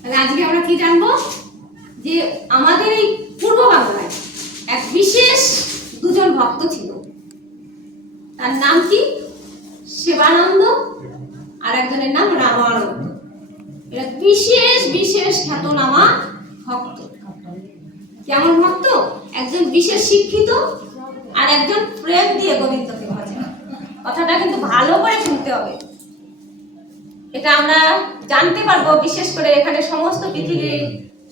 তাহলে আজকে আমরা কি জানব? যে আমাদের এই পূর্ব বাংলায় এক বিশেষ দুজন ভক্ত ছিল। তার নাম কি? শিবানন্দ আর একজনের নাম রামানন্দ। এরা বিশেষ বিশেষ খ্যাতনামা ভক্ত। কেমন ভক্ত? একজন বিশেষ শিক্ষিত আর একজন প্রেম দিয়ে গোবিন্দকে ভজে। কথাটা কিন্তু ভালো করে শুনতে হবে। এটা আমরা জানতে পারব, বিশেষ করে এখানে সমস্ত পৃথিবীর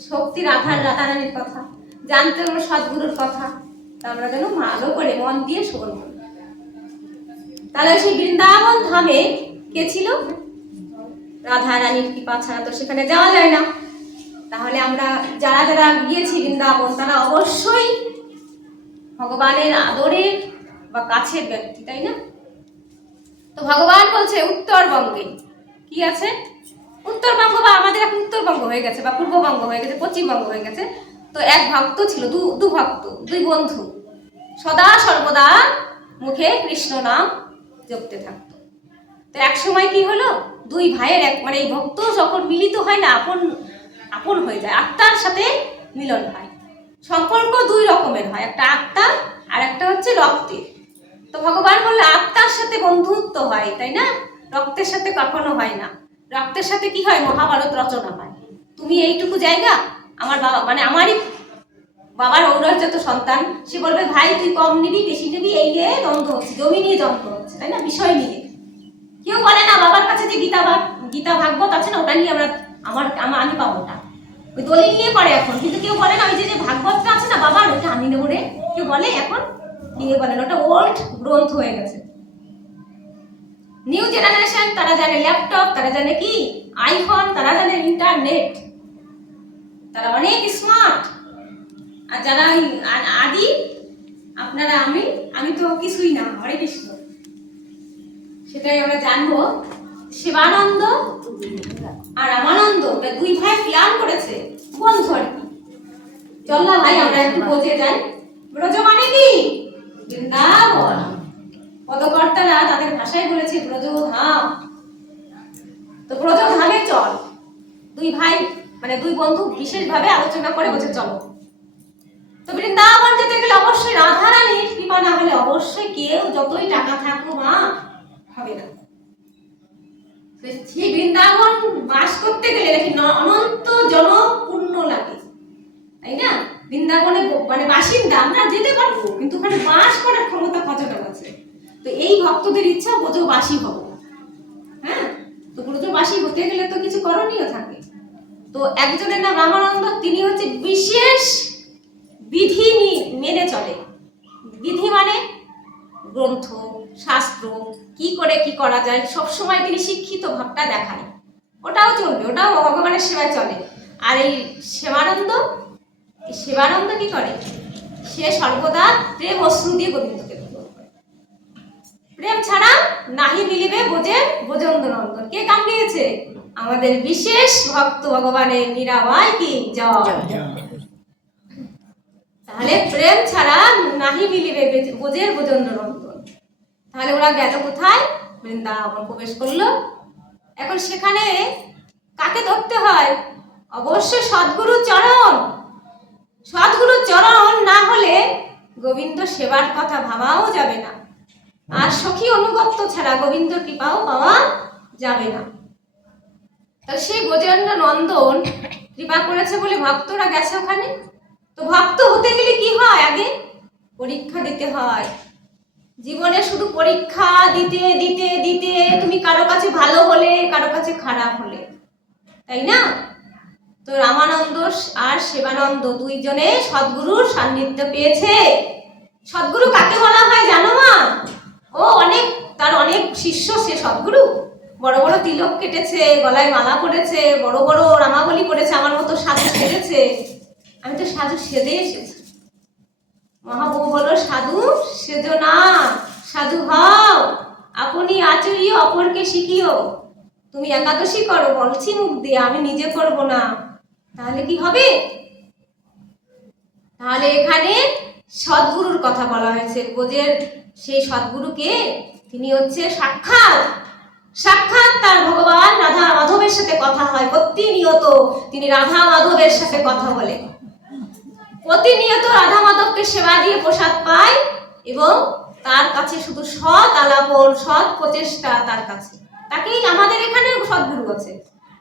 শক্তির আধার রাধারানীর কথা। জানতে পারব সদ্গুরুর কথা। আমরা যেন ভালো করে মন দিয়ে শুনব। তাহলে সেই বৃন্দাবন ধামে কে ছিল? রাধা রানীর কৃপা ছাড়া তো সেখানে যাওয়া যায় না। তাহলে আমরা যারা যারা গিয়েছি বৃন্দাবন, তারা অবশ্যই ভগবানের আদরের বা কাছের ব্যক্তি, তাই না? তো ভগবান বলছে উত্তরবঙ্গে। কি আছে? উত্তরবঙ্গ বা আমাদের এখন উত্তরবঙ্গ হয়ে গেছে বা পূর্ববঙ্গ হয়ে গেছে, পশ্চিমবঙ্গ হয়ে গেছে। তো এক ভক্ত ছিল, দু দু ভক্ত, দুই বন্ধু। সদা সর্বদা মুখে কৃষ্ণ নাম জপতে থাকতো। তো এক সময় কি হলো? দুই ভাইয়ের এক মানে এই ভক্ত যখন মিলিত হয় না, আপন আপন হয়ে যায়, আত্মার সাথে মিলন হয়। সম্পর্ক দুই রকমের হয়, একটা আত্মা আর একটা হচ্ছে রক্তের। তো ভগবান বললে, আত্মার সাথে বন্ধুত্ব হয়, তাই না? রক্তের সাথে কখনো হয় না। রক্তের সাথে কি হয়? মহাভারত রচনা হয়। তুমি এইটুকু জায়গা? আমার বাবা মানে আমারই বাবার ঔরজাত সন্তান, সে বলবে, ভাই, তুই কম নিবি, বেশি নিবি, এই নিয়ে দ্বন্দ্ব হচ্ছে, জমি নিয়ে দ্বন্দ্ব হচ্ছে, তাই না? বিষয় নিয়ে। কেউ বলে না, বাবার কাছে যে গীতা গীতা, ভাগবত আছে না, ওটা নিয়ে আমরা আমার আমা- পাবো ওটা ওই দলিল নিয়ে করে এখন, কিন্তু কেউ বলে না, ওই যে ভাগবতটা আছে না, বাবার, ওটা আমি নেব রে। কেউ বলে এখন? কেউ বলে না? ওটা ওল্ড গ্রন্থ হয়ে গেছে। নিউ জেনারেশন তারা জানে ল্যাপটপ তারা জানে কি? আইফোন তারা জানে ইন্টারনেট তারা অনেক স্মার্ট আর যারা আদি, আপনারা আমি আমি তো কিছুই না, হরে কৃষ্ণ। সেটাই আমরা জানব। শিবানন্দ আর রামানন্দ দুই ভাই প্ল্যান করেছে, বন্ধু আর কি। চল না ভাই, আমরা একটু বোঝে যাই। ব্রজ মানে কি? বৃন্দাবন। পদকর্তারা তাদের ভাষায় বলেছে, ব্রজ ধাম। তো ব্রজ ধামে চল। দুই ভাই মানে দুই বন্ধু বিশেষভাবে আলোচনা করে বলছে, চলো। তো বৃন্দাবন যেতে গেলে অবশ্যই রাধারানীর কৃপা, না হলে অবশ্যই কেউ যতই টাকা থাকুক, মা, হবে না। সেই বৃন্দাবন বাস করতে গেলে নাকি অনন্ত জনপূর্ণ লাগে। তাই না? বৃন্দাবনে মানে বাসিন্দা, আমরা যেতে পারব, কিন্তু ওখানে বাস করার ক্ষমতা কতটা আছে? তো এই ভক্তদের ইচ্ছা ব্রজবাসী হব হ্যাঁ? তো ব্রজবাসী হতে গেলে তো কিছু করণীয় থাকে। তো একজনের নাম রামানন্দ, তিনি হচ্ছে বিশেষ বিধি মেনে চলে। বিধি মানে গ্রন্থ, শাস্ত্র, কি করে কি করা যায় সব সময় তিনি শিক্ষিত ভাবটা দেখায় ওটাও চলবে, ওটাও ভগবানের সেবায় চলে। আর এই সেবানন্দ সেবানন্দ কি করে? সে সর্বদা প্রেম অশ্রু দিয়ে গোবিন্দকে প্রেম ছাড়া নাহি মিলিবে বোঝে বোজন্দ নন্দন কে গান গেয়েছে? আমাদের বিশেষ ভক্ত ভগবানের মীরাবাই কি? জয়। তাহলে প্রেম ছাড়া নাহি মিলিবে বোঝের বোজন্দ নন্দন তাহলে ওরা গেল কোথায়? বৃন্দাবন প্রবেশ করল। এখন সেখানে কাকে ধরতে হয়? অবশ্যই সদ্গুরু চরণ। সদ্গুরু চরণ না হলে গোবিন্দ সেবার কথা ভাবাও যাবে না। আর সখী অনুগত্য ছাড়া গোবিন্দ কৃপাও পাওয়া যাবে না। তো সেই গজেন্দ্র নন্দন কৃপা করেছে বলে ভক্তরা গেছে ওখানে? তো ভক্ত হতে গেলে কি হয় আগে? পরীক্ষা দিতে হয়। জীবনে শুধু পরীক্ষা দিতে দিতে দিতে তুমি কারও কাছে ভালো হলে, কারও কাছে খারাপ হলে। তাই না? তো রামানন্দ আর শিবানন্দ দুইজনে সদ্গুরুর সান্নিধ্য পেয়েছে। সদ্গুরু কাকে বলা হয় জানো মা? ও, অনেক, তার অনেক শিষ্য, সে সদ্গুরু। বড় বড় তিলক কেটেছে, গলায় মালা পরেছে, বড় বড় রামাবলী করেছে, আমার মতো সাধু সেজেছে। আমি তো সাধু সেজে এসেছি। মহাপ্রভু বলো সাধু সেজো না, সাধু হও। আপনি আচরিও অপরকে শিখিও। তুমি একাদশী করো, বলছি মুখ দিয়ে, আমি নিজে করব না। তাহলে কি হবে? তাহলে এখানে সদ্গুরুর কথা বলা হয়েছে। বোঝের সেই সদ্গুরুকে তিনি হচ্ছে সাক্ষাৎ। সাক্ষাৎ তার ভগবান রাধা মাধবের সাথে কথা হয়। প্রতিনিয়ত তিনি রাধা মাধবের সাথে কথা বলে। প্রতিনিয়ত রাধা মাধবকে সেবা দিয়ে প্রসাদ পায় এবং তার কাছে শুধু সৎ আলাপন, সৎ প্রচেষ্টা তার কাছে। তাকেই আমাদের এখানে সদ্গুরু আছে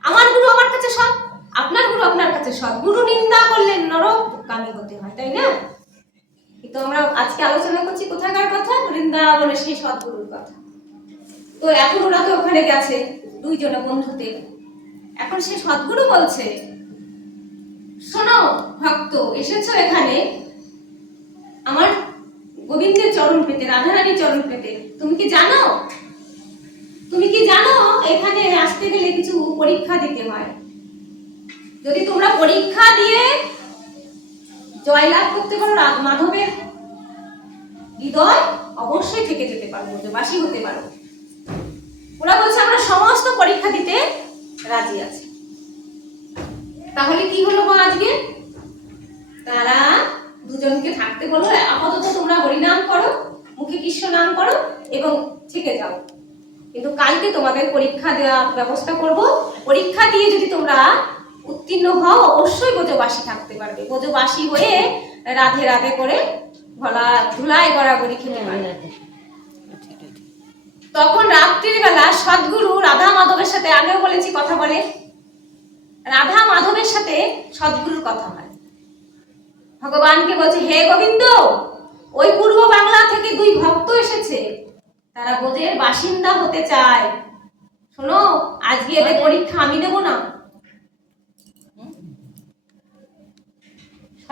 আমার গুরু আমার কাছে সৎ, আপনার গুরু আপনার কাছে সৎ। গুরু নিন্দা করলেন করলে কামি হতে হয়, তাই না? কিন্তু আমরা আজকে আলোচনা করছি কোথাকার কথা? বৃন্দাবনের সেই সদ্গুরুর কথা। তো এখন ওরা তো ওখানে গেছে, দুইজনে বন্ধুতে এখন সে সদ্গুরু বলছে, শোনো ভক্ত, এসেছ এখানে? আমার গোবিন্দের চরণ পেতে রাধারানী চরণ পেতে। তুমি কি জানো? তুমি কি জানো এখানে আসতে গেলে কিছু পরীক্ষা দিতে হয়? যদি তোমরা পরীক্ষা দিয়ে জয়লাভ করতে পারো মাধবের হৃদয় অবশ্যই থেকে যেতে পারো বাসী হতে পারো। ওরা বলছে, আমরা সমস্ত পরীক্ষা দিতে রাজি আছি। তাহলে কি হলো মা আজকে? তারা দুজনকে থাকতে বলল আপাতত তোমরা হরিনাম করো, মুখে কৃষ্ণ নাম করো এবং থেকে যাও। কিন্তু কালকে তোমাদের পরীক্ষা দেওয়ার ব্যবস্থা করব। পরীক্ষা দিয়ে যদি তোমরা উত্তীর্ণ হও অবশ্যই ব্রজবাসী থাকতে পারবে। ব্রজবাসী হয়ে রাধে রাধে করে গলা ধুলাই গড়াগড়ি খেতে পারবে। তখন রাত্রির বেলা সদ্গুরু রাধা মাধবের সাথে আগেও বলেছি কথা বলে রাধা মাধবের সাথে সদ্গুরুর কথা হয়। ভগবানকে বলছে হে গোবিন্দ ওই পূর্ব বাংলা থেকে দুই ভক্ত এসেছে। তারা বোধের বাসিন্দা হতে চায়। শোনো আজকে এদের পরীক্ষা আমি দেব না।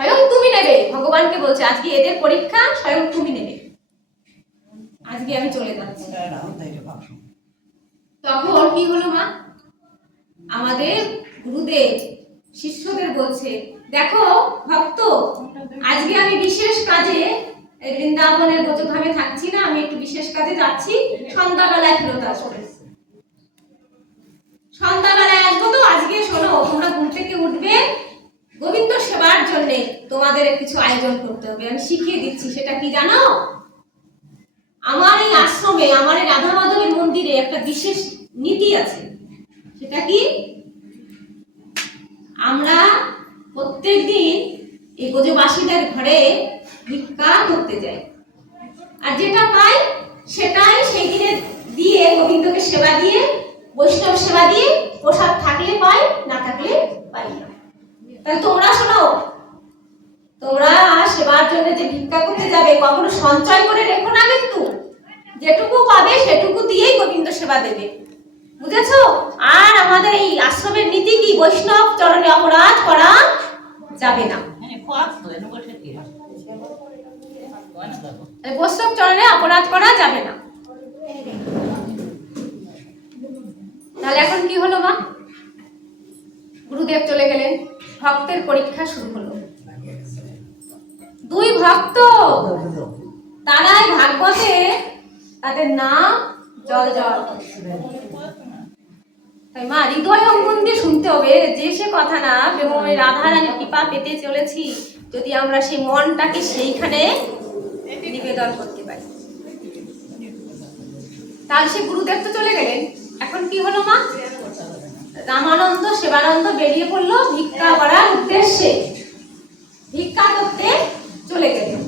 স্বয়ং তুমি নেবে। ভগবানকে বলছে, আজকে এদের পরীক্ষা, স্বয়ং তুমি নেবে। আজকে আমি চলে যাচ্ছি। তখন কি হলো মা? আমাদের গুরুদেব, শিষ্যদের বলছে, দেখো, ভক্ত, আজকে আমি বিশেষ কাজে বৃন্দাবনের ব্রজধামে থাকছি না, আমি একটু বিশেষ কাজে যাচ্ছি, সন্ধ্যাবেলায় ফেরত আসব। সন্ধ্যাবেলায় আসব তো, আজকে শোনো, তোমরা ঘুম থেকে উঠবে গোবিন্দ সেবার জন্য তোমাদের কিছু আয়োজন করতে হবে। আমি শিখিয়ে দিচ্ছি, সেটা কি জানো? আমার এই আশ্রমে, আমার এই রাধা মাধবের মন্দিরে একটা বিশেষ নীতি আছে। সেটা কি? আমরা প্রত্যেক দিন এই গজবাসীদের ঘরে ভিক্ষা করতে যাই। আর যেটা পাই, সেটাই সেই দিনে দিয়ে গোবিন্দকে সেবা দিয়ে, বৈষ্ণব সেবা দিয়ে প্রসাদ থাকলে পাই, না থাকলে পাই না। তাহলে তোমরা শোনো। তোমরা সেবার জন্য যে ভিক্ষা করতে যাবে কখনো সঞ্চয় করে রেখো না কিন্তু। যেটুকু পাবে সেটুকু দিয়েই গোবিন্দ সেবা দেবে। বুঝেছ? আর আমাদের এই আশ্রমের নীতি কি? বৈষ্ণব চরণে অপরাধ করা যাবে না। বৈষ্ণব চরণে অপরাধ করা যাবে না। তাহলে এখন কি হলো মা? গুরুদেব চলে গেলেন। ভক্তের পরীক্ষা শুরু হলো। দুই ভক্ত তারাই ভাগবতে তাদের নাম জল জল তাই মা, হৃদয় অঙ্গন দিয়ে শুনতে হবে। যে সে কথা না রাধা রানী কৃপা পেতে চলেছি, যদি আমরা সেই মনটাকে সেইখানে নিবেদন করতে পারি। তাহলে সে গুরুদেব তো চলে গেলেন। এখন কি হলো মা? রামানন্দ সেবানন্দ বেরিয়ে পড়ল ভিক্ষা করার উদ্দেশ্যে। ভিক্ষা করতে চলে গেলেন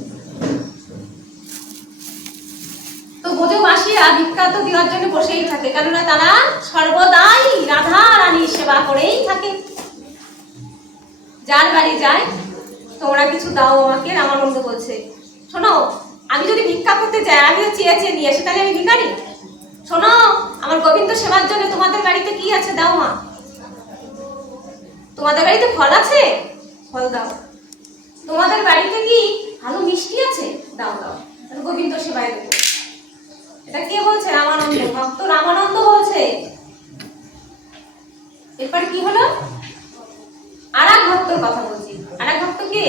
তো ব্রজবাসীরা ভিক্ষা তো দেওয়ার জন্য বসেই থাকে, কেননা তারা সর্বদাই রাধা রানীর সেবা করেই থাকে। যার বাড়ি যায়, তোমরা কিছু দাও আমাকে, রামানন্দ বলছে। শোনো, আমি যদি ভিক্ষা করতে যাই, আমিও চেয়ে চেয়ে নিয়ে তাহলে আমি ভিখারি? শোনো, আমার গোবিন্দ সেবার জন্য তোমাদের বাড়িতে কি আছে, দাও মা। তোমাদের বাড়িতে ফল আছে? ফল দাও। তোমাদের বাড়িতে কি ভালো মিষ্টি আছে? দাও দাও। গোবিন্দ সেবায় দেবো। এটা কে বলছে? রামানন্দ। ভক্ত রামানন্দ বলছে। এরপর কি হলো? আর এক ভক্তর কথা বলছি। আর এক ভক্ত কে?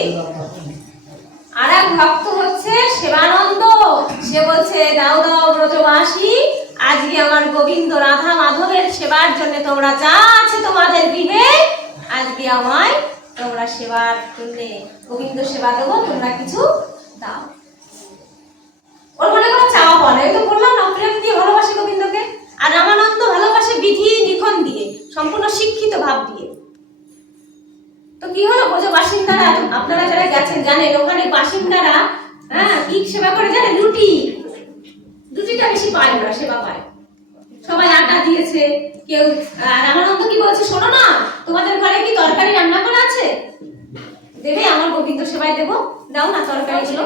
আর এক ভক্ত হচ্ছে সেবানন্দ। সে বলছে, দাও দাও ব্রজবাসী, আজকে আমার গোবিন্দ রাধা মাধবের সেবার জন্য তোমরা যা আছে তোমাদের গৃহে আজকে আমায় তোমরা সেবার জন্য গোবিন্দ সেবা দেবো, তোমরা কিছু দাও। ওর মনে কোনো চাওয়া পাওয়া। তো বললাম না, প্রেম দিয়ে ভালোবাসি গোবিন্দকে। আর রামানন্দ ভালোবাসে বিধি লিখন দিয়ে, সম্পূর্ণ শিক্ষিত ভাব দিয়ে। তো কি হলো? বোঝো বাসিন্দারা, আপনারা যারা গেছেন, জানেন, ওখানে বাসিন্দারা হ্যাঁ কি সেবা করে, জানেন রুটি রুটিটা বেশি পায় ওরা সেবা পায়। দিয়েছে কেউ রামানন্দ কি বলছে, শোনো না, তোমাদের ঘরে কি তরকারি রান্না করা আছে? দেবে, আমার গোবিন্দ সেবায় দেবো। দাও না তরকারিগুলো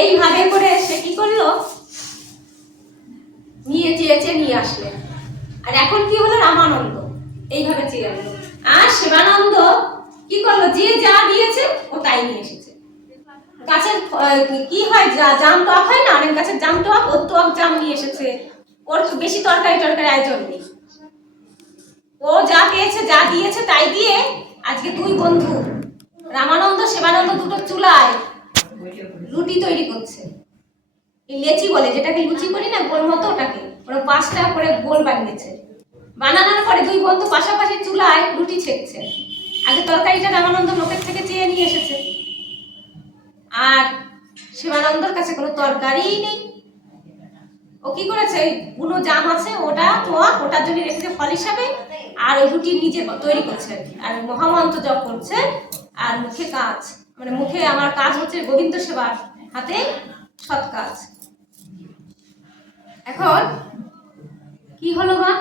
এইভাবে করে সে কি করল? নিয়ে চেয়েছে, নিয়ে আসলেন আর এখন কি হলো? রামানন্দ। এইভাবে চেয়ে আনলো আর শিবানন্দ কি করল? যে যা দিয়েছে, ও তাই নিয়ে এসেছে। গাছের কি হয়? জাম টক হয় না? অনেক গাছের জাম টক ও টক জাম নিয়ে এসেছে। ওর বেশি তরকারি টরকারি আয়োজন নেই। ও যা পেয়েছে, যা দিয়েছে, তাই দিয়ে আজকে দুই বন্ধু, রামানন্দ, শিবানন্দ দুটো চুলায় রুটি তৈরি করছে। এই লেচি বলে, যেটাকে লুচি করি না, গোল মতো ওটাকে, ওরা পাঁচটা করে গোল বানিয়েছে। বানানোর পরে দুই বন্ধু পাশাপাশি চুলায় রুটি ছেঁকছে। আগে তরকারিটা রামানন্দ লোকের থেকে চেয়ে নিয়ে এসেছে। আর শিবানন্দর কাছে কোনো তরকারিই নেই। ও কি করেছে? বুনো জাম আছে, ওটা তোয়া, ওটার জন্য রেখেছে ফল হিসাবে, আর ওই রুটি নিজে তৈরি করছে। আর মহামন্ত্র জপ করছে, আর মুখে কাজ মানে মুখে আমার কাজ হচ্ছে গোবিন্দ সেবার হাতে সৎ কাজ। এখন কি হলো মা?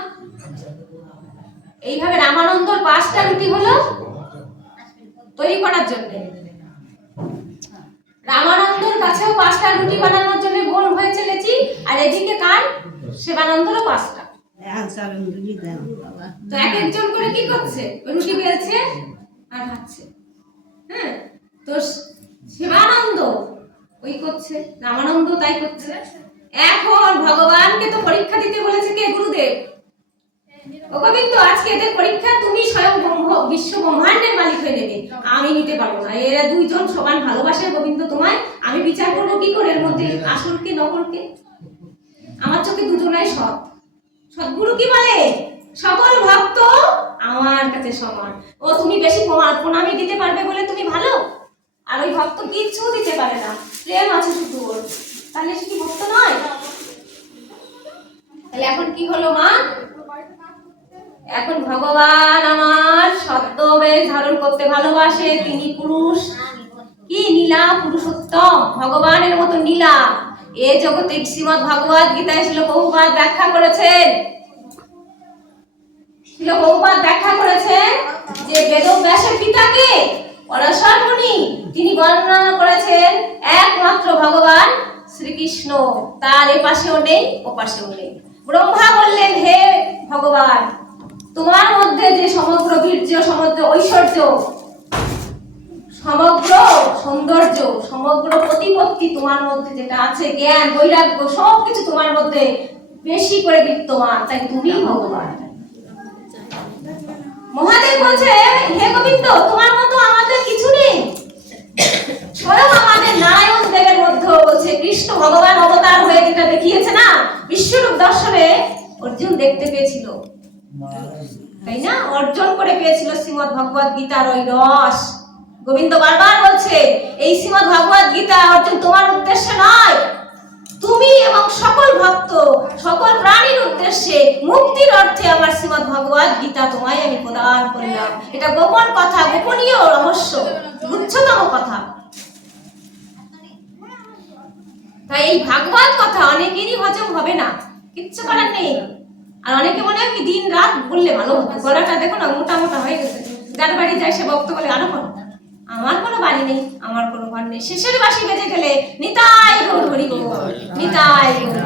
এইভাবে রামানন্দর পাঁচটা রুটি হলো তৈরি করার জন্য। রামানন্দর কাছেও পাঁচটা রুটি বানানোর জন্য গোল হয়ে চলেছি, আর এদিকে কার? শিবানন্দরও পাঁচটা। তো এক একজন করে কি করছে? রুটি বেলছে আর খাচ্ছে। হ্যাঁ তো শিবানন্দ ওই করছে, রামানন্দ তাই করছে। এখন ভগবানকে তো পরীক্ষা দিতে বলেছে কে? গুরুদেব। ও গোবিন্দ আজকে এদের পরীক্ষা তুমি স্বয়ং ব্রহ্ম, বিশ্ব ব্রহ্মাণ্ডের মালিক হয়ে নেবে। আমি নিতে পারব না। এরা দুইজন সমান ভালোবাসে গোবিন্দ তোমায়। আমি বিচার করব কি করে এর মধ্যে? আসলকে, নকলকে? আমার চোখে দুজনাই সৎ। সদ্গুরু কি বলে? সকল ভক্ত আমার কাছে সমান। ও, তুমি বেশি প্রণামী দিতে পারবে বলে তুমি ভালো? আর ওই ভক্ত কিচ্ছু দিতে পারে না। প্রেম আছে শুধু ওর। তাহলে সে কি ভক্ত নয়? তাহলে এখন কি হলো মা? এখন ভগবান আমার সত্য বেশ ধারণ করতে ভালোবাসে, তিনি পুরুষ। কি নীলা পুরুষোত্তম, ভগবানের মতো নীলা। এ জগতে শ্রীমদ ভগবত গীতায় ছিল বহুবার ব্যাখ্যা করেছেন। ছিল বহুবার ব্যাখ্যা করেছেন যে বেদব্যাসের পিতাকে পরাশর মুনি তিনি বর্ণনা করেছেন একমাত্র ভগবান শ্রীকৃষ্ণ। তার এ পাশেও নেই ও পাশেও নেই। ব্রহ্মা বললেন, হে ভগবান তোমার মধ্যে যে সমগ্র বীর্য, সমগ্র ঐশ্বর্য, সমগ্র সৌন্দর্য, সমগ্র প্রতিপত্তি তোমার মধ্যে যেটা আছে, জ্ঞান, বৈরাগ্য সব কিছু তোমার মধ্যে বেশি করে বিদ্যমান। তাই তুমি ভগবান। মহাদেব বলছে হে গোবিন্দ, তোমার মতো আমাদের কিছু নেই। স্বয়ং আমাদের নারায়ণ দেবের মধ্যে বলছে, কৃষ্ণ ভগবান অবতার হয়ে যেটা দেখিয়েছে না, বিশ্বরূপ দর্শনে অর্জুন দেখতে পেয়েছিল। তাই না? অর্জন করে পেয়েছিল শ্রীমদ ভগবত গীতার ওই রস। গোবিন্দ বারবার বলছে, এই শ্রীমদ ভগবত গীতা অর্জুন তোমার উদ্দেশ্যে নয়। তুমি এবং সকল ভক্ত, সকল প্রাণীর উদ্দেশ্যে মুক্তির অর্থে আমার শ্রীমদ ভগবত গীতা তোমায় আমি প্রদান করলাম। এটা গোপন কথা, গোপনীয় রহস্য গুচ্ছতম কথা। তাই এই ভাগবত কথা অনেকেরই হজম হবে না। কিচ্ছু করার নেই। আর অনেকে মনে হয় দিন রাত বললে ভালো গলাটা দেখো না, মোটা মোটা হয়ে গেছে। যার বাড়ি যায় সে বক্ত বলে, আরও কোনো আমার কোনো বাড়ি নেই, আমার কোনো ঘর নেই। শেষের বাসি বেঁচে গেলে নিতাই গৌর হরি নিতাই গৌর